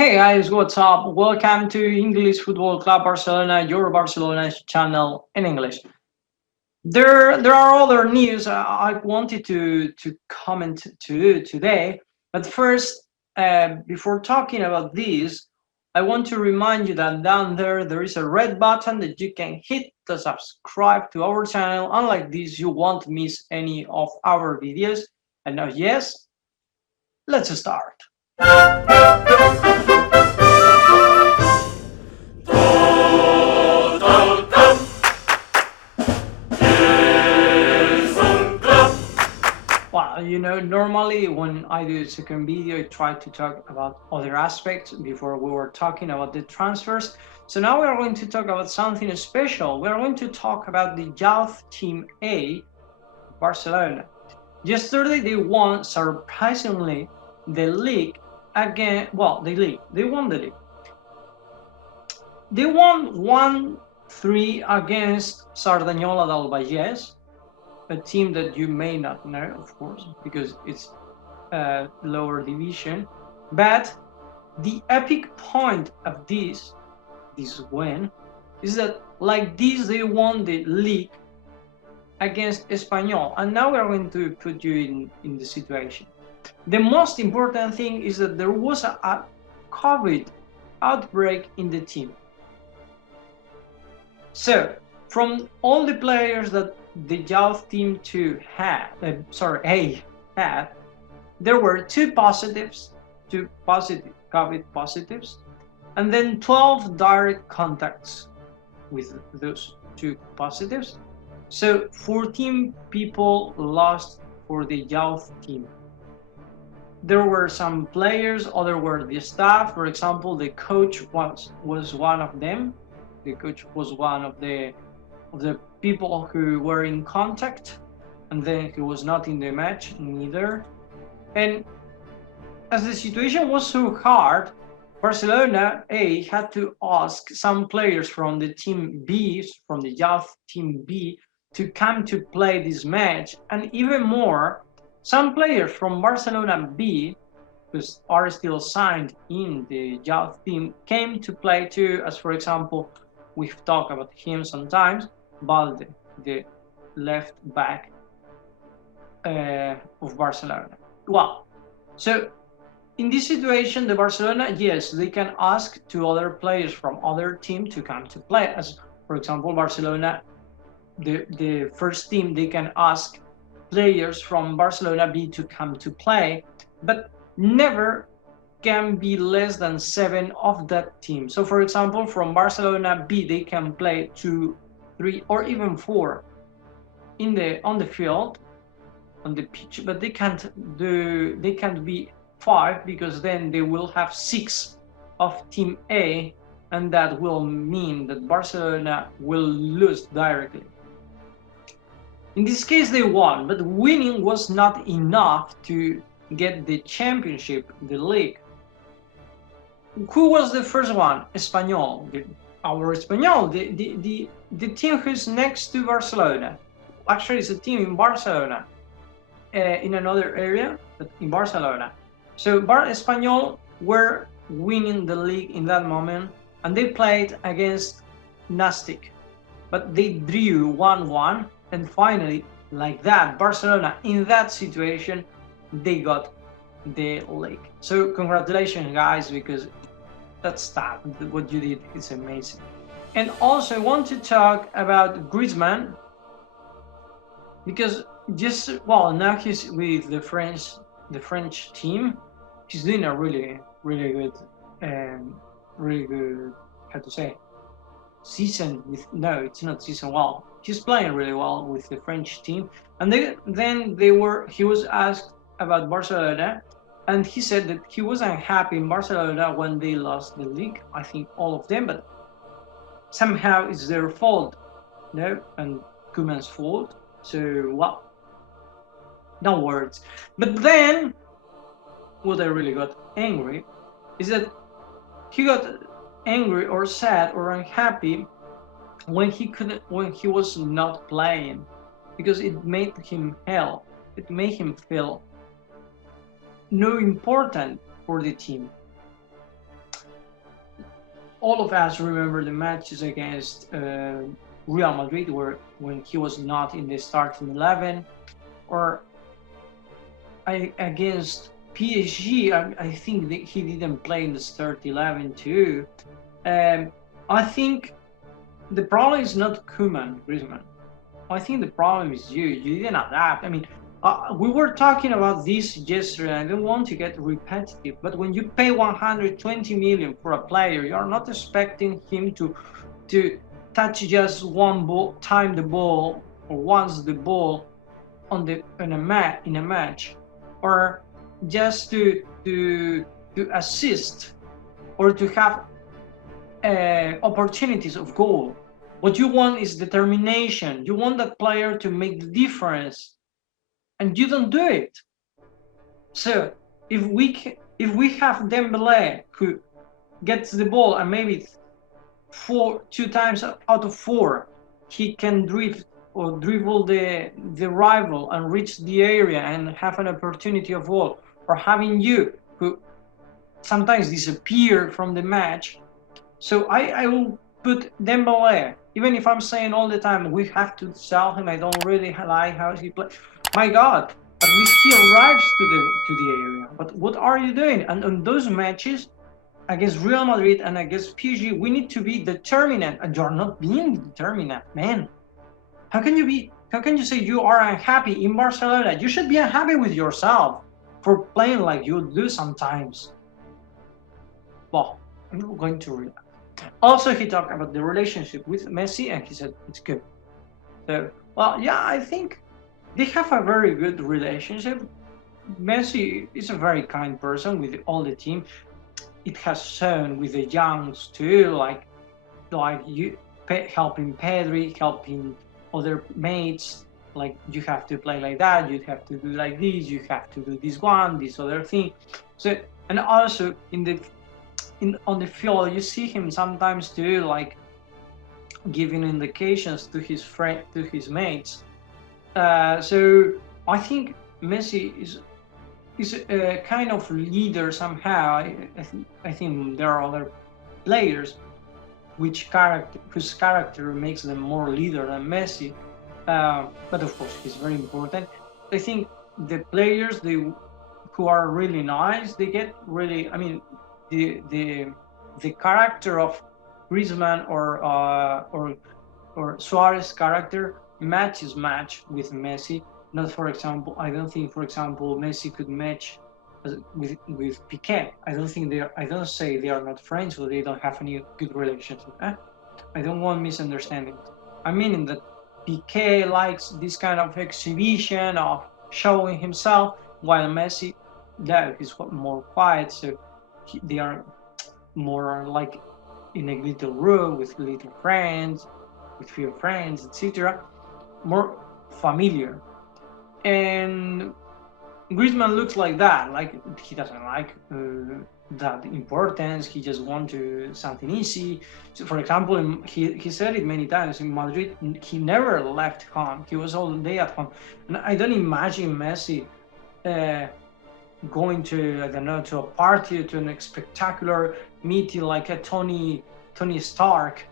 Hey guys, what's up? Welcome to English Football Club Barcelona, your Barcelona channel in English. There are other news I wanted to comment to today, but first, before talking about this, I want to remind you that down there is a red button that you can hit to subscribe to our channel. Unlike this, you won't miss any of our videos. And now, yes, let's start. Well, normally when I do a second video, I try to talk about other aspects before we were talking about the transfers. So now we are going to talk about something special. We are going to talk about the youth team A, Barcelona. Yesterday they won surprisingly the league again. Well, they won the league. They won 1-3 against Sardanyola del Vallès, a team that you may not know, of course, because it's lower division. But the epic point of this win is that like this they won the league against Espanyol, and now we're going to put you in the situation. The most important thing is that there was a COVID outbreak in the team. So from all the players that the youth team A had, there were two positive COVID positives, and then 12 direct contacts with those two positives. So 14 people lost for the youth team. There were some players, other were the staff. For example, the coach was one of them. The coach was one of the people who were in contact, and then he was not in the match neither. And as the situation was so hard, Barcelona A had to ask some players from the team B, from the youth team B, to come to play this match, and even more, some players from Barcelona B, who are still signed in the youth team, came to play too, as for example, we've talked about him sometimes, Balde, the left back of Barcelona. Well, so in this situation, the Barcelona, yes, they can ask to other players from other team to come to play. As for example, Barcelona, the first team, they can ask players from Barcelona B to come to play, but never can be less than 7 of that team. So for example, from Barcelona B, they can play 2, 3, or even 4 on the field, on the pitch, but they can't be 5, because then they will have 6 of team A, and that will mean that Barcelona will lose directly. In this case, they won, but winning was not enough to get the championship, the league. Who was the first one? Espanyol, our Espanyol, the team who's next to Barcelona. Actually, it's a team in Barcelona, in another area, but in Barcelona. So Espanyol were winning the league in that moment, and they played against Nastic, but they drew 1-1, and finally, like that, Barcelona, in that situation, they got the league. So congratulations, guys, because that's tough. What you did is amazing. And also I want to talk about Griezmann, because now he's with the French team. He's doing a really good how to say season with it's not season. Well, he's playing really well with the French team. And he was asked about Barcelona, and he said that he wasn't happy in Barcelona when they lost the league. I think all of them, but somehow it's their fault, and Koeman's fault. So, well, no words. But then, what I really got angry is that he got angry or sad or unhappy when he was not playing, because it made him feel no important for the team. all of us remember the matches against Real Madrid, when he was not in the starting 11, or against PSG. I think that he didn't play in the starting 11 too. I think the problem is not Koeman, Griezmann. I think the problem is you. You didn't adapt. I mean, we were talking about this yesterday. I don't want to get repetitive, but when you pay 120 million for a player, you are not expecting him to touch just one ball, time the ball, or once the ball in a match, or just to assist, or to have opportunities of goal. What you want is determination. You want that player to make the difference, and you don't do it. So if we have Dembélé, who gets the ball and maybe 2 times out of 4 he can dribble the rival and reach the area and have an opportunity of goal, or having you, who sometimes disappear from the match. So I will put Dembélé, even if I'm saying all the time we have to sell him. I don't really like how he plays. My God, at least he arrives to the area. But what are you doing? And on those matches against Real Madrid and against PSG, we need to be determined, and you're not being determined, man. How can you say you are unhappy in Barcelona? You should be unhappy with yourself for playing like you do sometimes. Well, I'm not going to read that. Also, he talked about the relationship with Messi, and he said it's good. So, well, yeah, I think they have a very good relationship. Messi is a very kind person with all the team. It has shown with the youngs too, like you helping Pedri, helping other mates. Like, you have to play like that, you have to do like this, you have to do this other thing. So, and also on the field, you see him sometimes too, like giving indications to his mates. So I think Messi is a kind of leader somehow. I think there are other players whose character makes them more leader than Messi. But of course, he's very important. I think the players who are really nice, they get really. I mean, the character of Griezmann or Suarez character match with Messi. Not, for example, I don't think, for example, Messi could match with Piqué. I don't say they are not friends or they don't have any good relationship. I don't want misunderstanding. I mean that Piqué likes this kind of exhibition of showing himself, while Messi, no, he's more quiet. So they are more like in a little room with little friends, with few friends, etc. More familiar. And Griezmann looks like that. Like, he doesn't like that importance. He just wants something easy. So, for example, he said it many times in Madrid. He never left home. He was all day at home. And I don't imagine Messi going to, I don't know, to a party, to a spectacular meeting like a Tony Stark.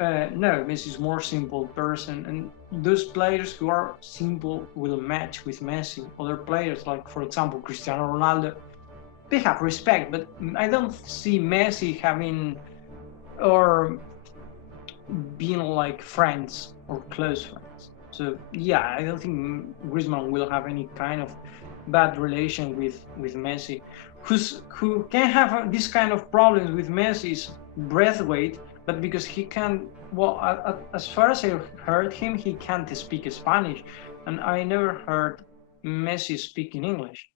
No, Messi is more simple person, and those players who are simple will match with Messi. Other players, like for example Cristiano Ronaldo, they have respect, but I don't see Messi having or being like friends or close friends. So yeah, I don't think Griezmann will have any kind of bad relation with Messi. Who can have this kind of problems with Messi is Braithwaite, but because he can, well, as far as I heard him, he can't speak Spanish, and I never heard Messi speaking English.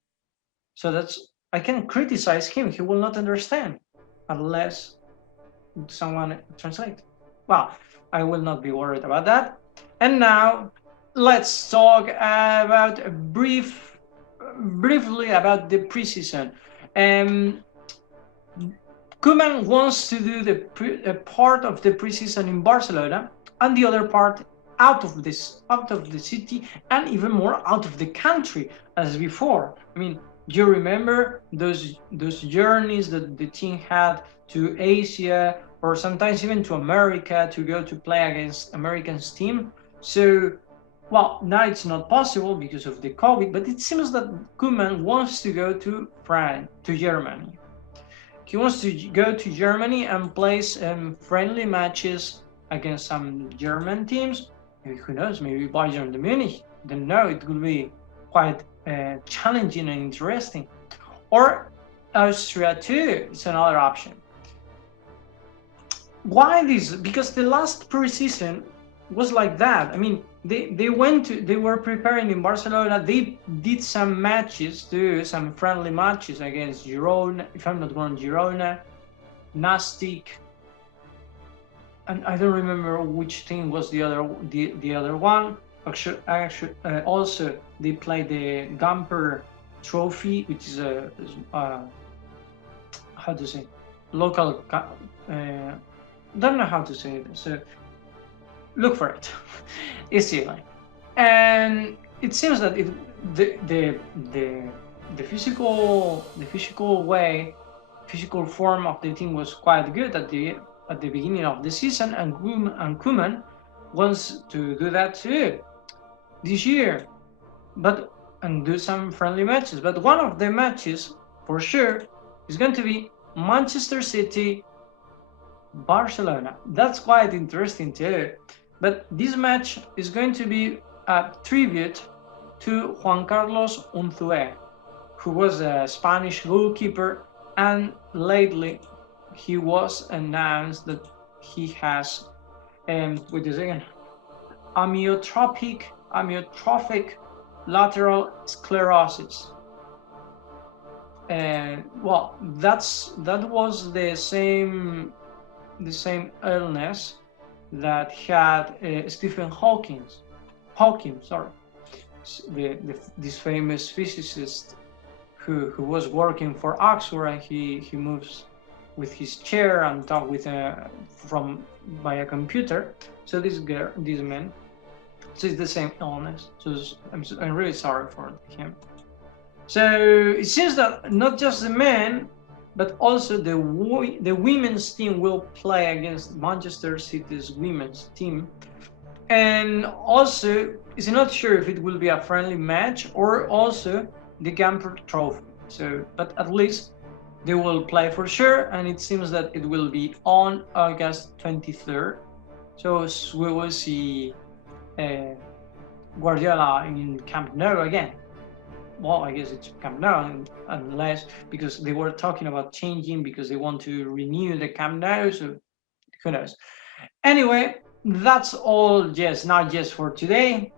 So I can criticize him. He will not understand unless someone translates. Well, I will not be worried about that. And now let's talk about briefly about the preseason. Koeman wants to do a part of the preseason in Barcelona and the other part out of the city, and even more out of the country as before. I mean, do you remember those journeys that the team had to Asia or sometimes even to America to go to play against Americans team. So, well, now it's not possible because of the COVID, but it seems that Koeman wants to go to France, to Germany. He wants to go to Germany and play some friendly matches against some German teams. Maybe, who knows, maybe Bayern Munich. Don't know, it could be quite challenging and interesting. Or Austria too, it's another option. Why this? Because the last preseason was like that. I mean, they were preparing in Barcelona. They did some matches too, some friendly matches against Girona, if I'm not wrong, Girona, Nastic, and I don't remember which team was the other one. Actually, also they played the Gamper Trophy, which is a how to say, local. Don't know how to say it. So look for it. Easily. And it seems that the physical form of the team was quite good at the beginning of the season, and Koeman wants to do that too this year, and do some friendly matches. But one of the matches for sure is going to be Manchester City Barcelona. That's quite interesting too. But this match is going to be a tribute to Juan Carlos Unzué, who was a Spanish goalkeeper, and lately he was announced that he has amyotrophic lateral sclerosis. Well, that was the same illness that had Stephen Hawking, this famous physicist who was working for Oxford, and he moves with his chair and talk with by a computer. So this man, so it's the same illness. So I'm really sorry for him. So it seems that not just the men, but also the women's team will play against Manchester City's women's team. And also, it's not sure if it will be a friendly match or also the Gamper Trophy. So, but at least they will play for sure, and it seems that it will be on August 23rd. So we will see Guardiola in Camp Nou again. Well, I guess it's Camp Nou, unless, because they were talking about changing because they want to renew the Camp Nou, so who knows. Anyway, that's all, not just for today.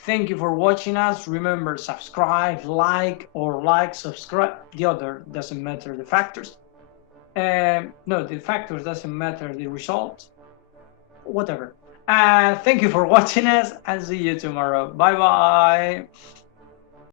Thank you for watching us. Remember, subscribe, subscribe. The other doesn't matter, the factors. No, the factors doesn't matter, the result. Whatever. Thank you for watching us, and see you tomorrow. Bye-bye.